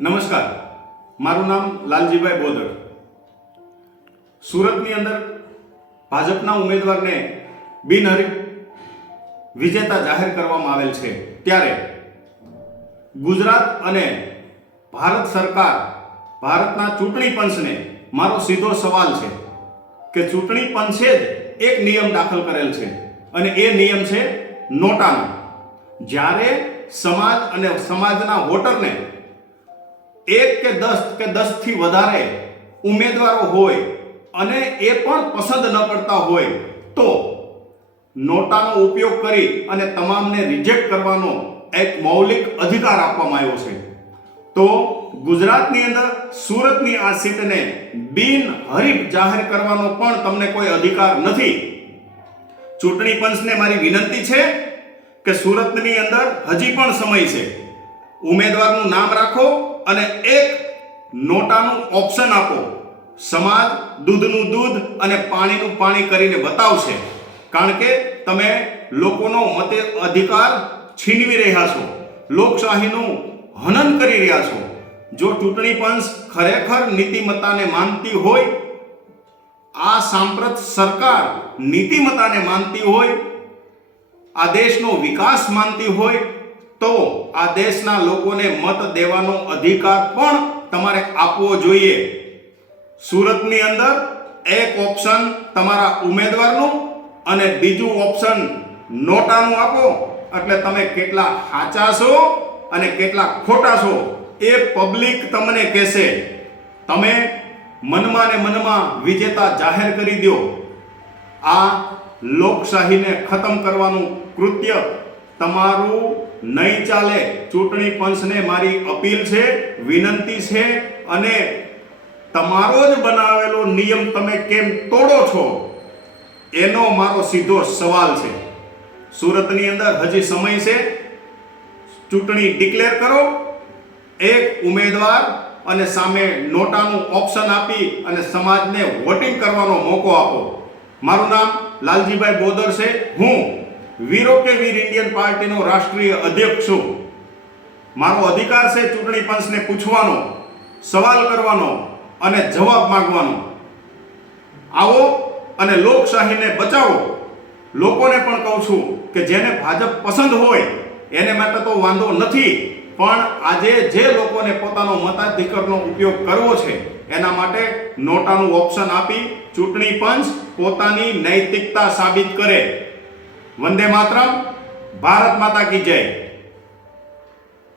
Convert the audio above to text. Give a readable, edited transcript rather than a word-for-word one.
નમસ્કાર, મારું નામ લાલજીભાઈ બોદર. સુરતની અંદર ભાજપના ઉમેદવારને બિનહરીફ વિજેતા જાહેર કરવામાં આવેલ છે. ત્યારે ગુજરાત અને ભારત સરકાર, ભારતના ચૂંટણી પંચને મારો સીધો સવાલ છે કે ચૂંટણી પંચે જ એક નિયમ દાખલ કરેલ છે અને એ નિયમ છે નોટાનો. જ્યારે સમાજ અને સમાજના વોટરને 1 કે 10 થી વધારે ઉમેદવારો હોય અને એ પણ પસંદ ન પડતા હોય તો નોટાનો ઉપયોગ કરી અને તમામને રિજેક્ટ કરવાનો એક મૌલિક અધિકાર આપવામાં આવ્યો છે. તો ગુજરાતની અંદર સુરતની આ સીટને બિનહરીફ જાહેર કરવાનો પણ તમને કોઈ અધિકાર નથી. ચૂંટણી પંચને મારી વિનંતી છે કે સુરતની અંદર હજી પણ સમય છે. ઉમેદવારનું નામ રાખો અને એક નોટાનું ઓપ્શન આપો. સમાજ દૂધનું દૂધ અને પાણીનું પાણી કરીને બતાવશે, કારણ કે તમે લોકોનો મતે અધિકાર છીનવી રહ્યા છો, લોકશાહીનું હનન કરી રહ્યા છો. જો ચૂંટણી પંચ ખરેખર નીતિમત્તાને માનતી હોય, આ સાંપ્રત સરકાર નીતિમત્તાને માનતી હોય, આ દેશનો વિકાસ માનતી હોય, તો આ દેશના લોકોને મત દેવાનો અધિકાર પણ તમારે આપવો જોઈએ. સુરતની અંદર એક ઓપ્શન તમારા ઉમેદવારનું અને બીજું ઓપ્શન નોટાનું આપો, એટલે તમે કેટલા સાચા છો અને કેટલા ખોટા છો એ પબ્લિક તમને કહેશે. તમે મનમાં ને મનમાં વિજેતા જાહેર કરી દો. આ લોકશાહીને ખતમ કરવાનું કૃત્ય તમારું નહીં ચાલે. ચૂંટણી પંચને મારી અપીલ છે, વિનંતી છે, અને તમારો જ બનાવેલો નિયમ તમે કેમ તોડો છો એનો મારો સીધો સવાલ છે. સુરતની અંદર હજી સમય છે. ચૂંટણી ડિક્લેર કરો, એક ઉમેદવાર અને સામે નોટાનું ઓપ્શન આપી અને સમાજને વોટિંગ કરવાનો મોકો આપો. મારું નામ લાલજીભાઈ બોદર છે. હું વીરો કે વીર ઇન્ડિયન પાર્ટીનો રાષ્ટ્રીય અધ્યક્ષ છું. મારો અધિકાર છે ચૂંટણી પંચને પૂછવાનો, સવાલ કરવાનો અને જવાબ માંગવાનો. આવો અને લોકશાહીને બચાવો. લોકોને પણ કહું છું કે જેને ભાજપ પસંદ હોય એને માટે તો વાંધો નથી, પણ આજે જે લોકોને પોતાનો મતાધિકારનો ઉપયોગ કરવો છે એના માટે નોટાનું ઓપ્શન આપી ચૂંટણી પંચ પોતાની નૈતિકતા સાબિત કરે. વંદે માતરમ. ભારત માતા કી જય.